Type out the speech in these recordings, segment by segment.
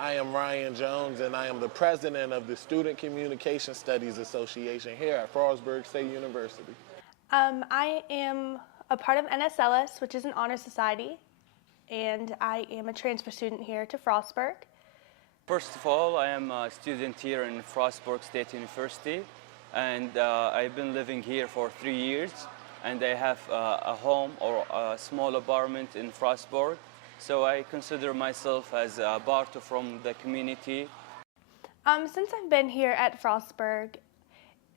I am Ryan Jones, and I am the president of the Student Communication Studies Association here at Frostburg State University. I am a part of NSLS, which is an honor society, and I am a transfer student here to Frostburg. First of all, I am a student here in Frostburg State University, and I've been living here for 3 years, and I have a home or a small apartment in Frostburg, so I consider myself as a part from the community. Since I've been here at Frostburg,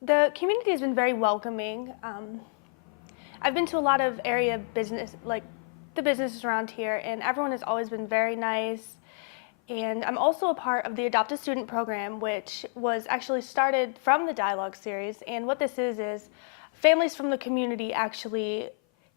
the community has been very welcoming. I've been to a lot of area business, like the businesses around here, and everyone has always been very nice. And I'm also a part of the Adopt a Student program, which was actually started from the Dialogue series. And what this is families from the community actually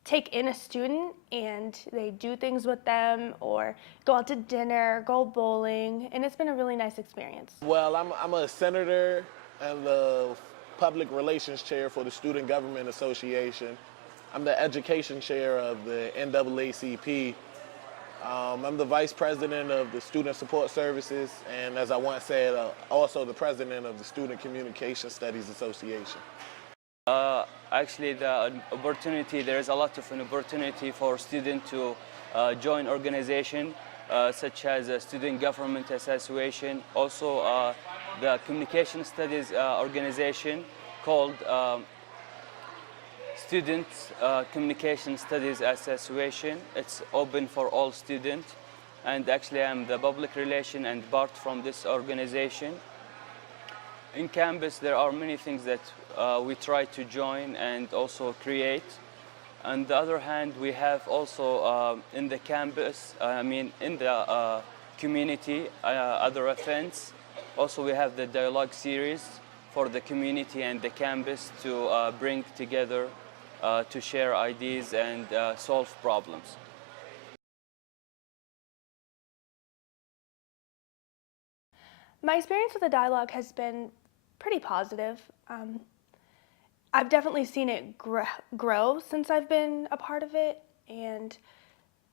take in a student and they do things with them or go out to dinner, go bowling, and it's been a really nice experience. Well, I'm a senator and the public relations chair for the Student Government Association. I'm the education chair of the NAACP. I'm the vice president of the Student Support Services, and as I once said, also the president of the Student Communication Studies Association. Actually, there is a lot of an opportunity for students to join organizations such as the Student Government Association, also the Communication Studies organization called Student Communication Studies Association. It's open for all students, and actually I'm the public relation and part from this organization. In campus, there are many things that we try to join and also create. On the other hand, we have also in the campus, in the community, other events. Also, we have the dialogue series for the community and the campus to bring together to share ideas and solve problems. My experience with the dialogue has been pretty positive. I've definitely seen it grow since I've been a part of it, and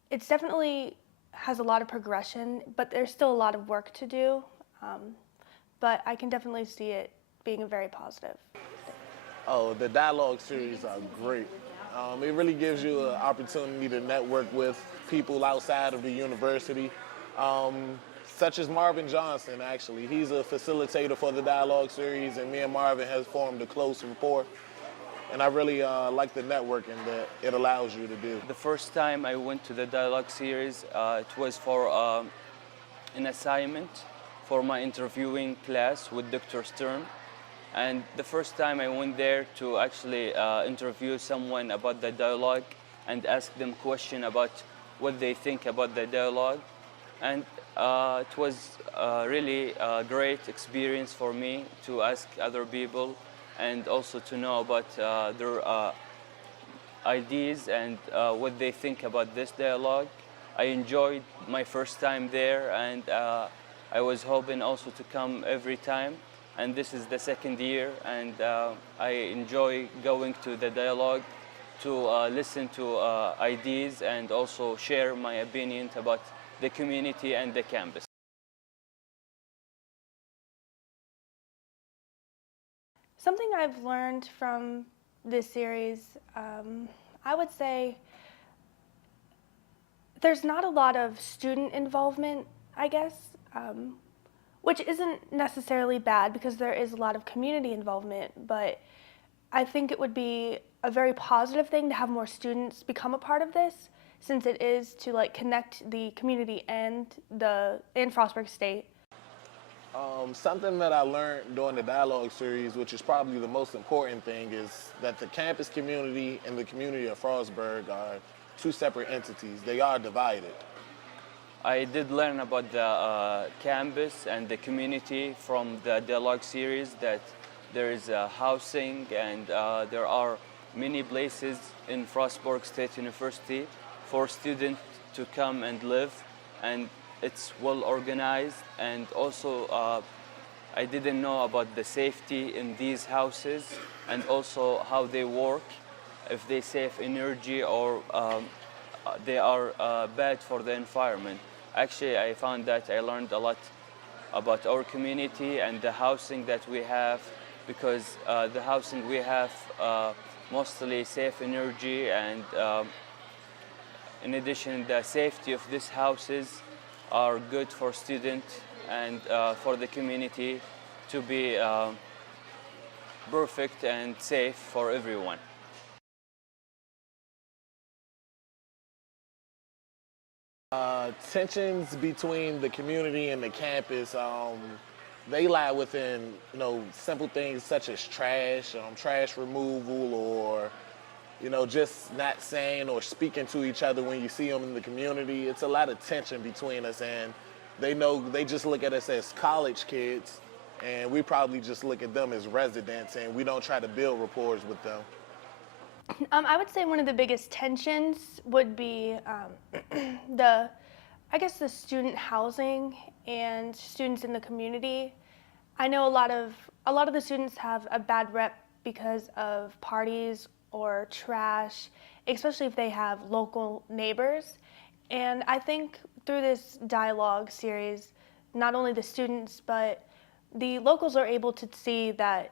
it's definitely has a lot of progression, but there's still a lot of work to do. But I can definitely see it being very positive. Oh, the dialogue series are great. It really gives you an opportunity to network with people outside of the university, such as Marvin Johnson, actually. He's a facilitator for the dialogue series, and me and Marvin has formed a close rapport. And I really like the networking that it allows you to do. The first time I went to the dialogue series, it was for an assignment for my interviewing class with Dr. Stern. And the first time I went there to actually interview someone about the dialogue and ask them questions about what they think about the dialogue. And it was really a great experience for me to ask other people and also to know about their ideas and what they think about this dialogue. I enjoyed my first time there, and I was hoping also to come every time. And this is the second year, and I enjoy going to the dialogue to listen to ideas and also share my opinion about the community and the campus. Something I've learned from this series, I would say there's not a lot of student involvement, I guess. Which isn't necessarily bad because there is a lot of community involvement, but I think it would be a very positive thing to have more students become a part of this, since it is to connect the community and Frostburg State. Something that I learned during the dialogue series, which is probably the most important thing, is that the campus community and the community of Frostburg are two separate entities. They are divided. I did learn about the campus and the community from the dialogue series, that there is housing and there are many places in Frostburg State University for students to come and live, and it's well organized. And also I didn't know about the safety in these houses and also how they work, if they save energy or they are bad for the environment. Actually, I found that I learned a lot about our community and the housing that we have, because the housing we have mostly safe energy, and in addition, the safety of these houses are good for students and for the community to be perfect and safe for everyone. Tensions between the community and the campus, they lie within, simple things such as trash removal, or, just not saying or speaking to each other when you see them in the community. It's a lot of tension between us, and they just look at us as college kids, and we probably just look at them as residents, and we don't try to build rapport with them. I would say one of the biggest tensions would be the student housing and students in the community. I know a lot of the students have a bad rep because of parties or trash, especially if they have local neighbors. And I think through this dialogue series, not only the students, but the locals are able to see that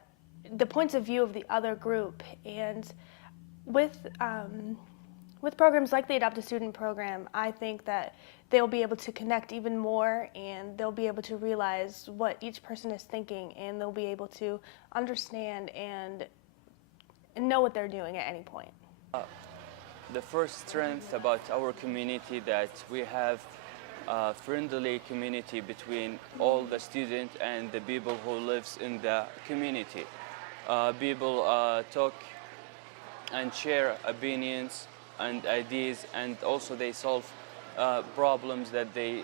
the points of view of the other group. And with programs like the Adopt a Student program, I think that they'll be able to connect even more, and they'll be able to realize what each person is thinking, and they'll be able to understand and know what they're doing at any point. The first strength about our community that we have a friendly community between all the students and the people who lives in the community. People talk and share opinions and ideas, and also they solve problems that they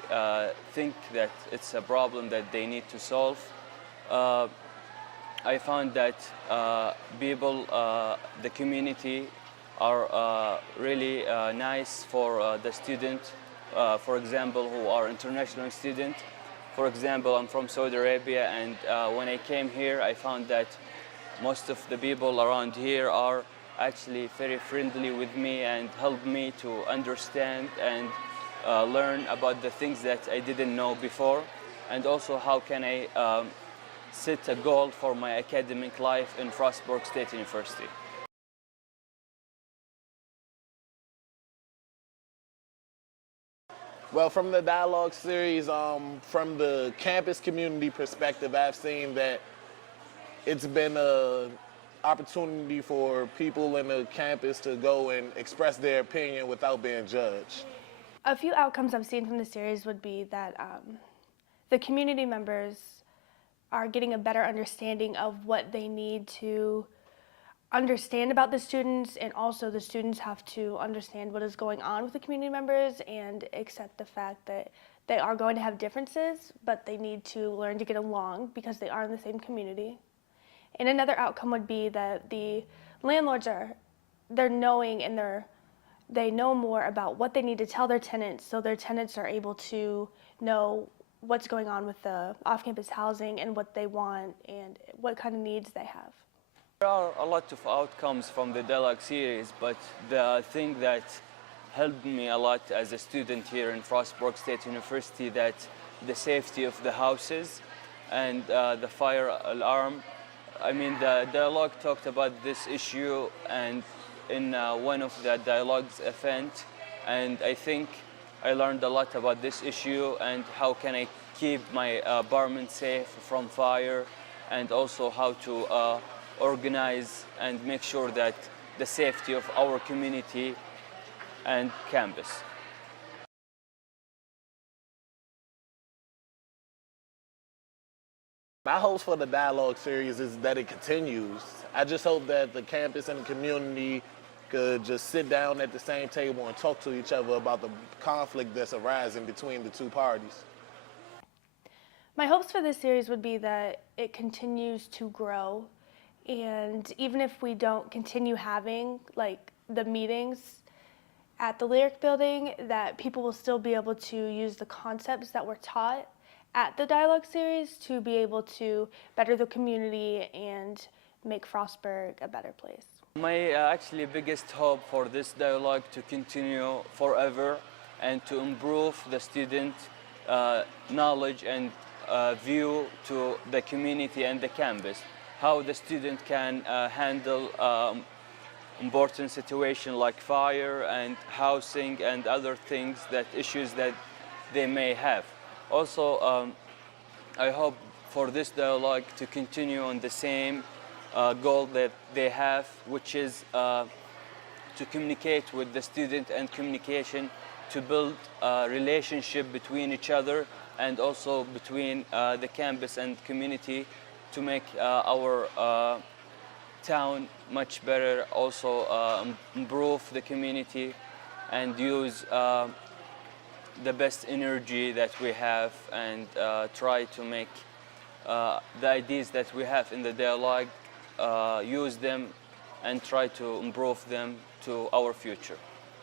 think that it's a problem that they need to solve. I found that people, the community, are really nice for the student. For example, who are international students. For example, I'm from Saudi Arabia, and when I came here, I found that most of the people around here are actually very friendly with me and help me to understand and learn about the things that I didn't know before, and also how can I set a goal for my academic life in Frostburg State University. Well, from the dialogue series, from the campus community perspective, I've seen that it's been an opportunity for people in the campus to go and express their opinion without being judged. A few outcomes I've seen from the series would be that the community members are getting a better understanding of what they need to understand about the students, and also the students have to understand what is going on with the community members and accept the fact that they are going to have differences, but they need to learn to get along because they are in the same community. And another outcome would be that the landlords they're knowing, and they know more about what they need to tell their tenants, so their tenants are able to know what's going on with the off-campus housing and what they want and what kind of needs they have. There are a lot of outcomes from the dialogue series, but the thing that helped me a lot as a student here in Frostburg State University, that the safety of the houses and the fire alarm. I mean, the dialogue talked about this issue and in one of the dialogues event, and I think I learned a lot about this issue and how can I keep my apartment safe from fire, and also how to organize and make sure that the safety of our community and campus. My hopes for the dialogue series is that it continues. I just hope that the campus and the community could just sit down at the same table and talk to each other about the conflict that's arising between the two parties. My hopes for this series would be that it continues to grow, and even if we don't continue having the meetings at the Lyric Building, that people will still be able to use the concepts that were taught at the dialogue series to be able to better the community and make Frostburg a better place. My actually biggest hope for this dialogue to continue forever and to improve the student knowledge and view to the community and the campus, how the student can handle important situations like fire and housing and other things, that issues that they may have. Also, I hope for this dialogue to continue on the same goal that they have, which is to communicate with the student and communication to build a relationship between each other and also between the campus and community to make our town much better, also improve the community and use the best energy that we have, and try to make the ideas that we have in the dialogue, use them and try to improve them to our future.